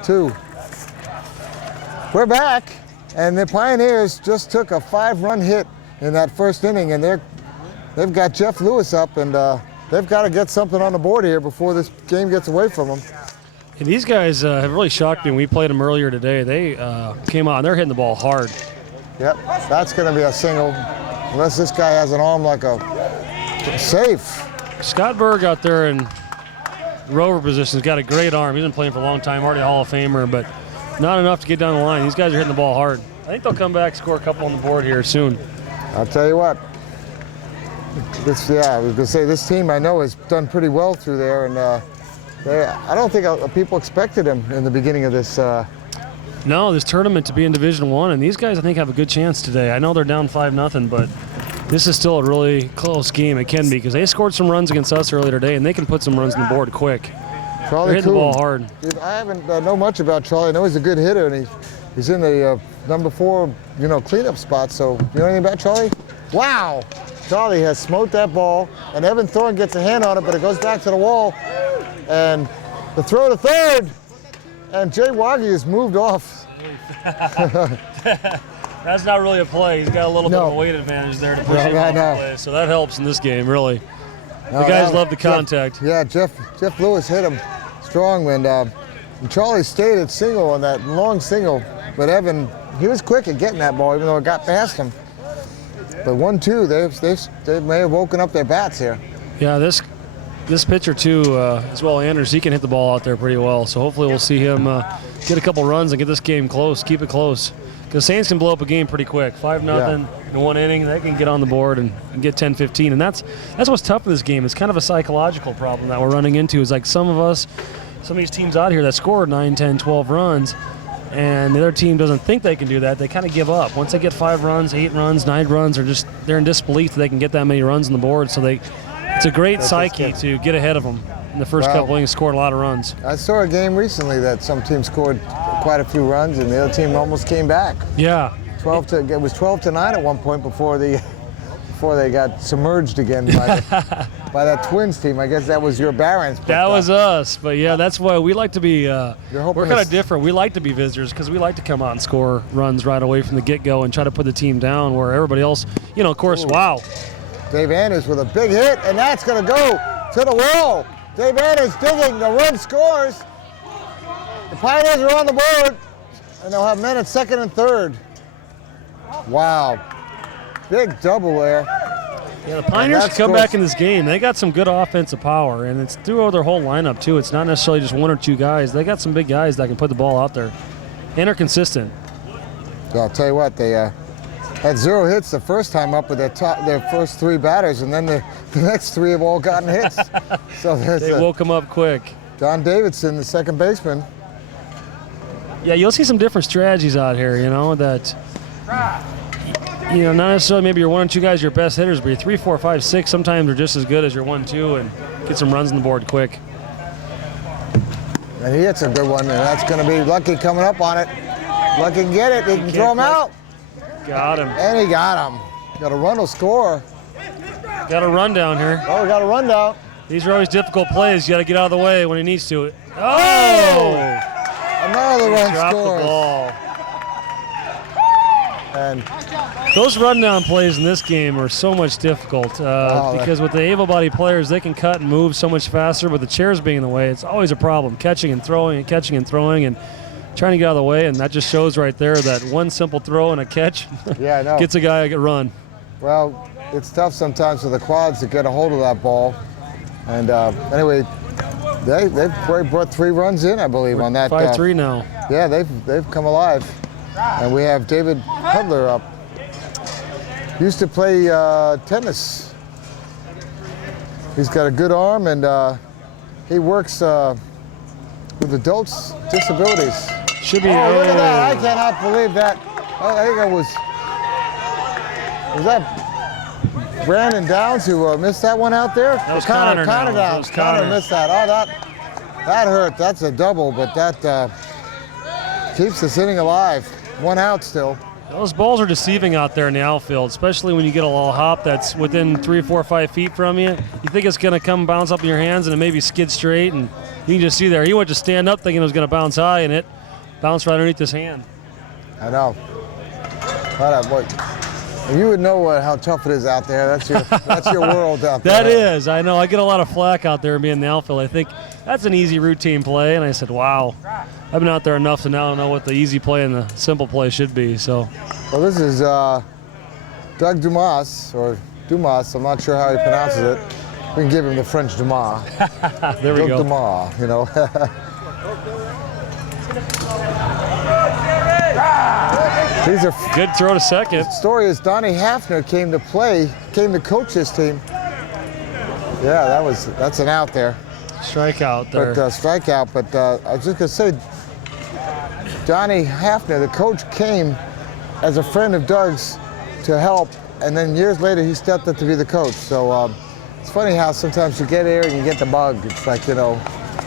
2. We're back, and the Pioneers just took a 5-run hit in that first inning, and they've got Jeff Lewis up, and they've got to get something on the board here before this game gets away from them. And these guys have really shocked me. We played them earlier today. They came out and they're hitting the ball hard. Yep, that's going to be a single, unless this guy has an arm like a safe. Scott Berg out there in rover position has got a great arm. He's been playing for a long time, already a Hall of Famer, but not enough to get down the line. These guys are hitting the ball hard. I think they'll come back, score a couple on the board here soon. I'll tell you what. I was going to say, this team I know has done pretty well through there, and I don't think people expected them in the beginning of this. No, this tournament to be in Division I, and these guys I think have a good chance today. I know they're down 5-0, but this is still a really close game. It can be, because they scored some runs against us earlier today, and they can put some runs on the board quick. They're hitting the ball hard. Dude, I haven't know much about Charlie. I know he's a good hitter, and he's in the number 4, cleanup spot. So you know anything about Charlie? Wow! Charlie has smoked that ball, and Evan Thorne gets a hand on it, but it goes back to the wall. And the throw to third, and Jay Waggy has moved off. That's not really a play. He's got a little bit of a weight advantage there to push him off the play, so that helps in this game, really. The guys love the contact. Jeff Lewis hit him strong, and Charlie stayed at single on that long single, but Evan, he was quick at getting that ball, even though it got past him. But 1-2, they may have woken up their bats here. Yeah, this pitcher too, as well, Anders, he can hit the ball out there pretty well. So hopefully we'll see him get a couple runs and get this game close, keep it close. Because Saints can blow up a game pretty quick. 5-0 in 1 inning, they can get on the board and get 10-15. And that's what's tough in this game. It's kind of a psychological problem that we're running into. Is like some of these teams out here that score 9, 10, 12 runs, and the other team doesn't think they can do that, they kind of give up. Once they get 5 runs, 8 runs, 9 runs, they're in disbelief that they can get that many runs on the board. So it's a great psyche to get ahead of them in the first couple innings, scored a lot of runs. I saw a game recently that some team scored quite a few runs, and the other team almost came back. Yeah. It was 12-9 at one point before they got submerged again by that Twins team. I guess that was your Barons. That was us, but yeah, that's why we like to be. We're kind of different. We like to be visitors because we like to come out and score runs right away from the get-go and try to put the team down where everybody else, of course. Ooh. Wow. Dave Anders with a big hit, and that's going to go to the wall. Dave Anders digging, the run scores. The Pioneers are on the board, and they'll have men at second and third. Wow. Big double there. Yeah, the Pioneers come back in this game. They got some good offensive power, and it's through their whole lineup, too. It's not necessarily just 1 or 2 guys. They got some big guys that can put the ball out there and are consistent. I'll tell you what, they had 0 hits the first time up with their first 3 batters, and then the next 3 have all gotten hits. So they woke them up quick. Don Davidson, the second baseman. Yeah, you'll see some different strategies out here, that, not necessarily maybe your 1 or 2 guys are your best hitters, but your 3, 4, 5, 6 sometimes are just as good as your 1, 2, and get some runs on the board quick. And he hits a good one, and that's going to be Lucky coming up on it. Lucky can get it. He can throw him out. Got him. And he got him. Got a run to score. Got a run down here. Oh, we got a run down. These are always difficult plays. You got to get out of the way when he needs to. Oh! Another run dropped scores. The ball. And those rundown plays in this game are so much difficult because with the able-bodied players, they can cut and move so much faster. With the chairs being in the way, it's always a problem. Catching and throwing and catching and throwing and trying to get out of the way, and that just shows right there that one simple throw and a catch gets a guy a run. Well, it's tough sometimes for the quads to get a hold of that ball. And anyway, they've brought 3 runs in, I believe, on that. 5-3 now. Yeah, they've come alive. And we have David Hudler up. Used to play tennis. He's got a good arm, and he works with adults' disabilities. Should be. Oh, look at that. I cannot believe that. I think it was that Brandon Downs who missed that one out there? That was Connor Downs. Connor missed that. Oh, that hurt. That's a double, but that keeps this inning alive. 1 out still. Those balls are deceiving out there in the outfield, especially when you get a little hop that's within 3, 4, 5 feet from you. You think it's going to come bounce up in your hands and it maybe skid straight, and you can just see there. He went to stand up thinking it was going to bounce high, and it bounced right underneath his hand. I know. You would know how tough it is out there. That's your world out there. That is. I know. I get a lot of flack out there being in the outfield. I think that's an easy routine play, and I said, wow. I've been out there enough to now know what the easy play and the simple play should be. So, well, this is Doug Dumas, or Dumas. I'm not sure how he pronounces it. We can give him the French Dumas. There we Doug go. Dumas, you know. These are Good throw to second. The story is Donnie Hafner came to coach this team. Yeah, that's an out there. Strikeout there. But strikeout. But I was just gonna say, Donnie Hafner, the coach, came as a friend of Doug's to help, and then years later he stepped up to be the coach. So it's funny how sometimes you get here and you get the bug. It's like, you know,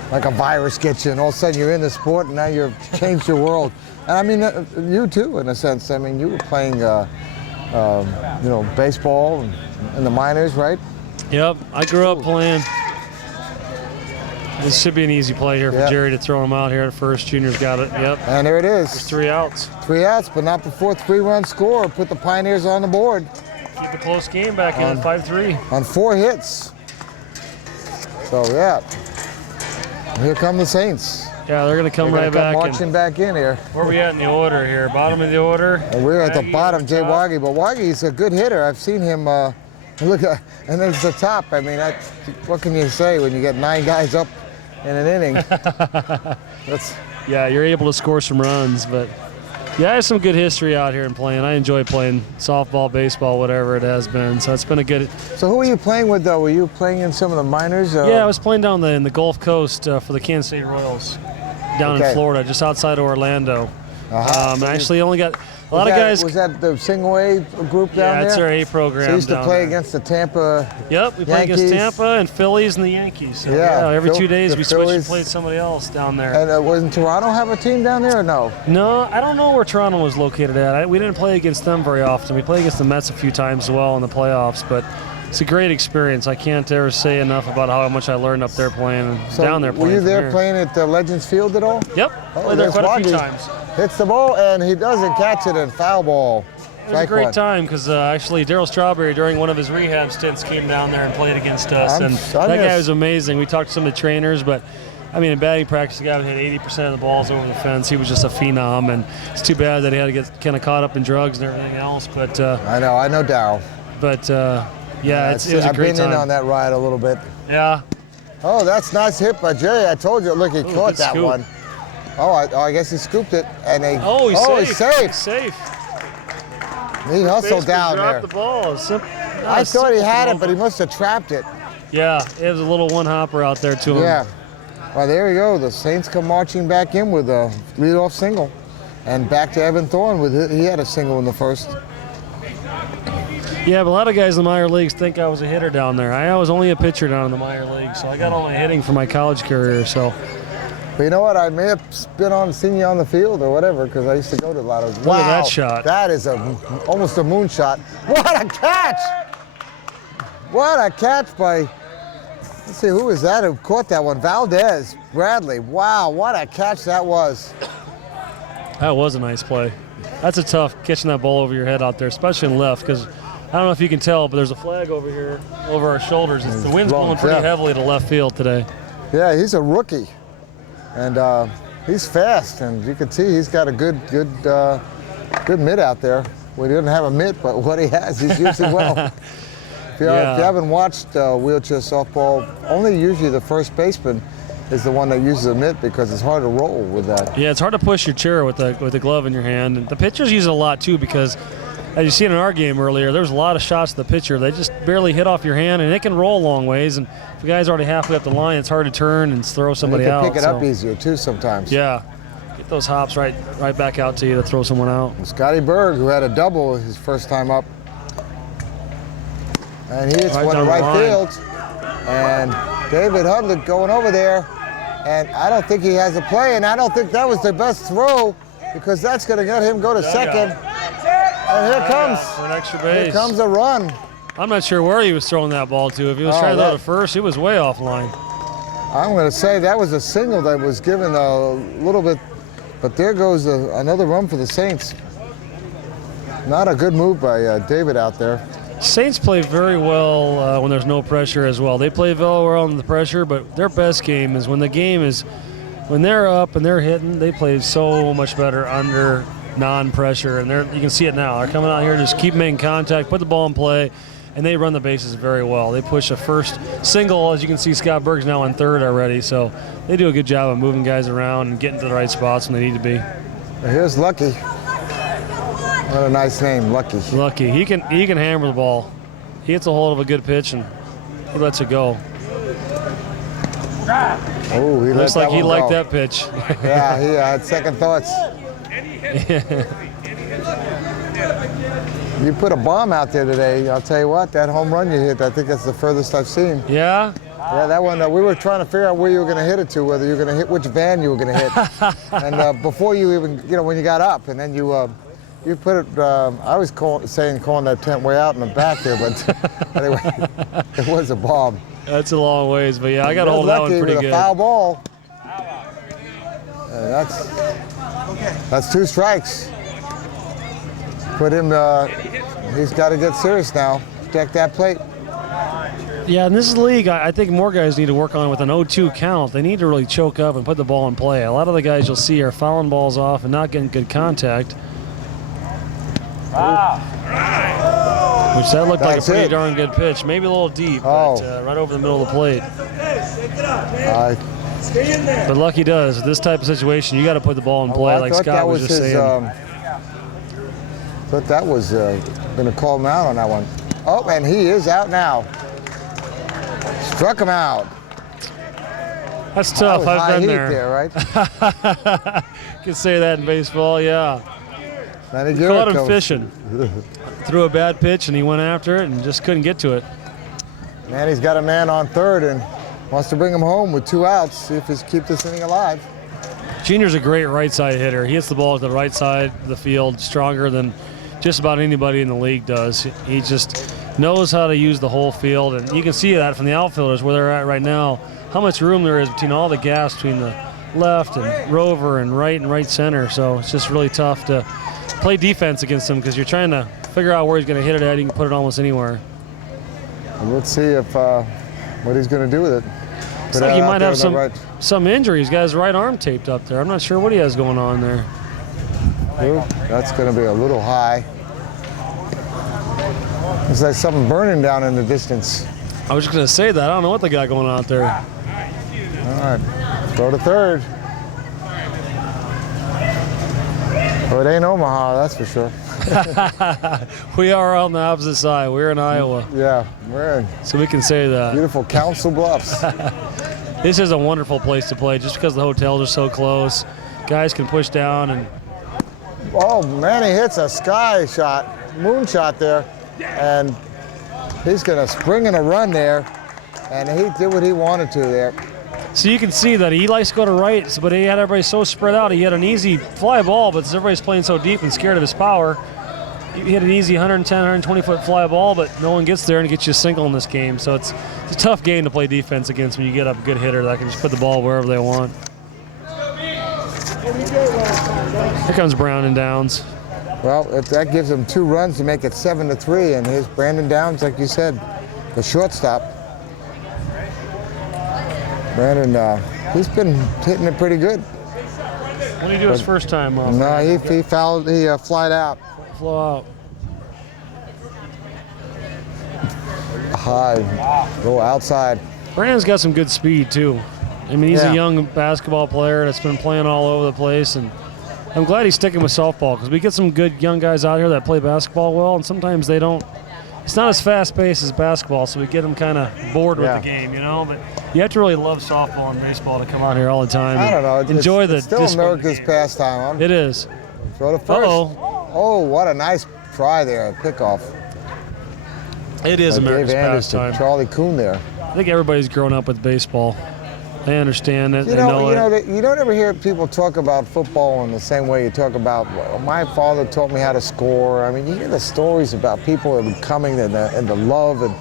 like a virus gets you, and all of a sudden you're in the sport, and now you've changed your world. And I mean, you too, in a sense. I mean, you were playing, you know, baseball in the minors, right? Yep, I grew up playing. This should be an easy play here for Jerry to throw him out here at first. Junior's got it. Yep. And there it is. There's 3 outs. 3 outs, but not before 3-run score. Put the Pioneers on the board. Keep a close game back in at 5-3. On 4 hits. So yeah, here come the Saints. Yeah, they're going to come right back. Marching back in here. Where are we at in the order here? Bottom of the order. And we're at the bottom, Jay Waggy. But Waggy's a good hitter. I've seen him. Look, and there's the top. I mean, what can you say when you get 9 guys up in an inning? Yeah, you're able to score some runs, but yeah, I have some good history out here in playing. I enjoy playing softball, baseball, whatever it has been. So it's been a good. So who were you playing with, though? Were you playing in some of the minors? Yeah, I was playing down in the Gulf Coast for the Kansas City Royals, down in Florida, just outside of Orlando. I actually only got a lot of guys. Was that the single A group down there? Yeah, it's our A program. So you used to play there against the Tampa. Yep, we played against Tampa and Phillies and the Yankees. So, every 2 days we switched and played somebody else down there. And wasn't Toronto have a team down there or no? No, I don't know where Toronto was located at. We didn't play against them very often. We played against the Mets a few times as well in the playoffs, but it's a great experience. I can't ever say enough about how much I learned up there playing, down there playing. Were you there playing at Legends Field at all? Yep, played there quite a few times. Hits the ball and he doesn't catch it, and foul ball. It was a great time because actually Darryl Strawberry, during one of his rehab stints, came down there and played against us. That guy was amazing. We talked to some of the trainers, but I mean, in batting practice, the guy would hit 80% of the balls over the fence. He was just a phenom, and it's too bad that he had to get kind of caught up in drugs and everything else. But I know Darryl. But yeah, it was a great time. I've been in on that ride a little bit. Yeah. Oh, that's nice hit by Jerry. I told you. Look, he caught that one. Oh, I guess he scooped it, and he's safe. He's safe. He hustled down there. The ball. I thought he had it, but he must have trapped it. Yeah, it was a little one-hopper out there to him. Yeah. Well, there you go. The Saints come marching back in with a leadoff single, and back to Evan Thorne he had a single in the first. Yeah, but a lot of guys in the minor leagues think I was a hitter down there. I was only a pitcher down in the minor league, so I got all my hitting from my college career. So. But you know what? I may have seen you on the field or whatever, because I used to go to a lot of. Look at that shot. That is almost a moonshot. What a catch! What a catch by. Let's see, who is that who caught that one? Valdez Bradley. Wow, what a catch that was. That was a nice play. That's a tough catching that ball over your head out there, especially in left, because I don't know if you can tell, but there's a flag over here over our shoulders. The wind's blowing pretty heavily to left field today. Yeah, he's a rookie. And he's fast, and you can see he's got a good mitt out there. Well, he doesn't have a mitt, but what he has, he's using well. If you haven't watched wheelchair softball, only usually the first baseman is the one that uses a mitt because it's hard to roll with that. Yeah, it's hard to push your chair with the glove in your hand. And the pitchers use it a lot too because, as you seen in our game earlier, there's a lot of shots to the pitcher. They just barely hit off your hand, and it can roll a long ways. And if the guy's already halfway up the line, it's hard to turn and throw somebody out. You can pick it up easier too sometimes. Yeah, get those hops right back out to you to throw someone out. Scotty Berg, who had a double his first time up, and he hits one to right field. And David Hudlick going over there, and I don't think he has a play, and I don't think that was the best throw because that's going to let him go to second. And here comes, for an extra here base. comes a run. I'm not sure where he was throwing that ball to. If he was trying to throw to first, he was way offline. I'm going to say that was a single that was given a little bit, but there goes another run for the Saints. Not a good move by David out there. Saints play very well when there's no pressure as well. They play very well under the pressure, but their best game is when when they're up and they're hitting, they play so much better under non-pressure. And you can see it now. They're coming out here, just keep making contact, put the ball in play, and they run the bases very well. They push a first single. As you can see, Scott Berg's now on third already, so they do a good job of moving guys around and getting to the right spots when they need to be. Here's Lucky. What a nice name, Lucky. Lucky. He can hammer the ball. He gets a hold of a good pitch and he lets it go. Oh, he looks like he liked go. that pitch. Yeah, he had second thoughts. You put a bomb out there today. I'll tell you what, that home run you hit, I think that's the furthest I've seen. Yeah? Yeah, that one, we were trying to figure out where you were going to hit it to, whether you were going to hit which van you were going to hit. And before you even, when you got up, and then you put it, I was calling that tent way out in the back there, but anyway, it was a bomb. That's a long ways, but yeah, I got to hold that one pretty good. A foul ball. That's 2 strikes. Put him, he's got to get serious now. Check that plate. Yeah, in this league, I think more guys need to work on it with an 0-2 count. They need to really choke up and put the ball in play. A lot of the guys you'll see are fouling balls off and not getting good contact. Which that looked like a pretty darn good pitch. Maybe a little deep, but right over the middle of the plate. But Lucky does. This type of situation, you got to put the ball in play, like Scott was just saying. Thought that was going to call him out on that one. Oh, and he is out now. Struck him out. That's tough. I've been there. Right? You can say that in baseball, yeah. Caught him fishing. Threw a bad pitch and he went after it and just couldn't get to it. Man, he's got a man on third and wants to bring him home with 2 outs. See if he's keep this inning alive. Junior's a great right side hitter. He hits the ball to the right side of the field stronger than just about anybody in the league does. He just knows how to use the whole field, and you can see that from the outfielders where they're at right now, how much room there is between all the gaps between the left and Rover and right center. So it's just really tough to play defense against him because you're trying to figure out where he's going to hit it at. You can put it almost anywhere. And let's see if what he's going to do with it. Looks like he might have some injury. He's got his right arm taped up there. I'm not sure what he has going on there. Ooh, that's going to be a little high. It's like something burning down in the distance. I was just going to say that. I don't know what they got going on out there. All right, throw to third. Oh, it ain't Omaha, that's for sure. We are on the opposite side. We're in Iowa. Yeah, we're in. So we can say that. Beautiful Council Bluffs. This is a wonderful place to play just because the hotels are so close. Guys can push down and... Oh, man, he hits a sky shot, moon shot there, and he's going to spring in a run there, and he did what he wanted to there. So you can see that he likes to go to right, but he had everybody so spread out. He had an easy fly ball, but everybody's playing so deep and scared of his power, he hit an easy 110, 120-foot fly ball, but no one gets there and gets you a single in this game. So it's a tough game to play defense against when you get a good hitter that can just put the ball wherever they want. Here comes Brown and Downs. Well, if that gives him 2 runs to make it 7-3, and here's Brandon Downs, like you said, the shortstop. Brandon, he's been hitting it pretty good. What did he do his first time? No, he fouled, he flied out. Flew out. High, go outside. Brandon's got some good speed too. I mean, he's a young basketball player that's been playing all over the place, and I'm glad he's sticking with softball because we get some good young guys out here that play basketball well, and sometimes they don't. It's not as fast-paced as basketball, so we get them kind of bored with the game, you know. But you have to really love softball and baseball to come out here all the time. I don't know. Enjoy it's still America's pastime. It is. Throw to first. Oh, what a nice try there, pickoff. It is America's Dave Anderson, pastime. Charlie Kuhn there. I think everybody's grown up with baseball. They understand it. You They know, know it. you don't ever hear people talk about football in the same way you talk about, well, my father taught me how to score. I mean, you hear the stories about people coming and the love, and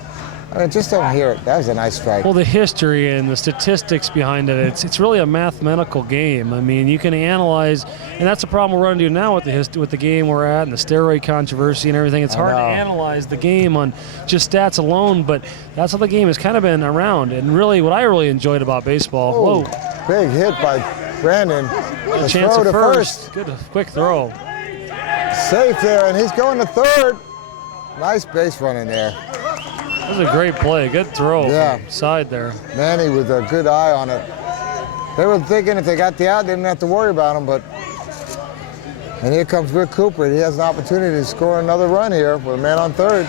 I mean, just don't hear it. That was a nice strike. Well, the history and the statistics behind it, it's really a mathematical game. I mean, you can analyze, and that's the problem we're running into now with the game we're at and the steroid controversy and everything. It's hard to analyze the game on just stats alone, but that's how the game has kind of been around. And really, what I really enjoyed about baseball, Oh, big hit by Brandon. The chance throw at to first. Good, quick throw. Safe there, and he's going to third. Nice base running there. That was a great play. Good throw. Yeah. From side there. Manny with a good eye on it. They were thinking if they got the out, they didn't have to worry about him, but. And here comes Rick Cooper. He has an opportunity to score another run here with a man on third.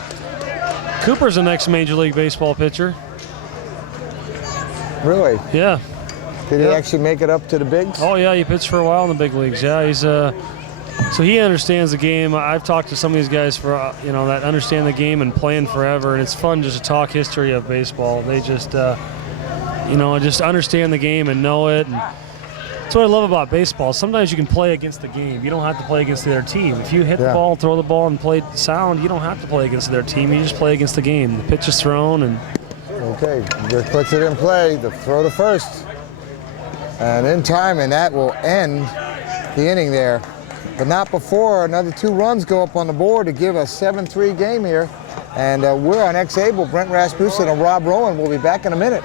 Cooper's the next Major League Baseball pitcher. Really? Yeah. Did he actually make it up to the bigs? Oh yeah, he pitched for a while in the big leagues. Yeah, he's so he understands the game. I've talked to some of these guys for that understand the game and playing forever, and it's fun just to talk history of baseball. They just just understand the game and know it. And that's what I love about baseball. Sometimes you can play against the game. You don't have to play against the other team. If you hit the ball, throw the ball, and play sound, you don't have to play against their team. You just play against the game. The pitch is thrown, and okay, Rick puts it in play. The throw to first, and in time, and that will end the inning there. But not before another 2 runs go up on the board to give a 7-3 game here. And we're on X-Able. Brent Rasmussen and Rob Rowan will be back in a minute.